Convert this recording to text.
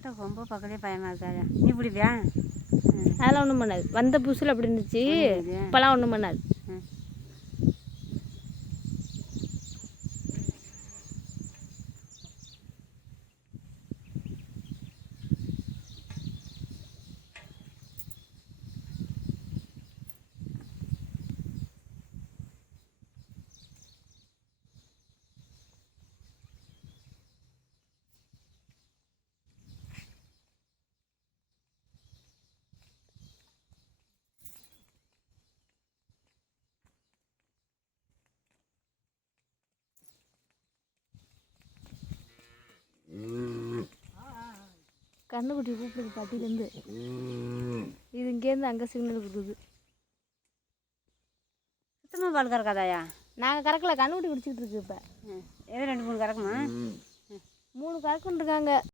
Auto ரொம்ப பக்கத்துலேயே பயமாக இருக்காது. நீ பிடிப்பியா? அதெல்லாம் ஒன்றும் பண்ணாது. வந்த புதுசில் அப்படி இருந்துச்சு, இப்போலாம் ஒன்றும் பண்ணாது. கண்ணுக்குட்டி கூப்பிடுது பாட்டிலேருந்து. இது இங்கேருந்து அங்கே சிக்னல் கொடுக்குது. சுத்தமாக பால் கறக்காதாயா? நாங்கள் கறக்கல, கண்ணுக்குட்டி குடிச்சிக்கிட்டு இருக்கு. இப்போ எது 2 3 கறக்குமா? 3 கறக்குன்னு இருக்காங்க.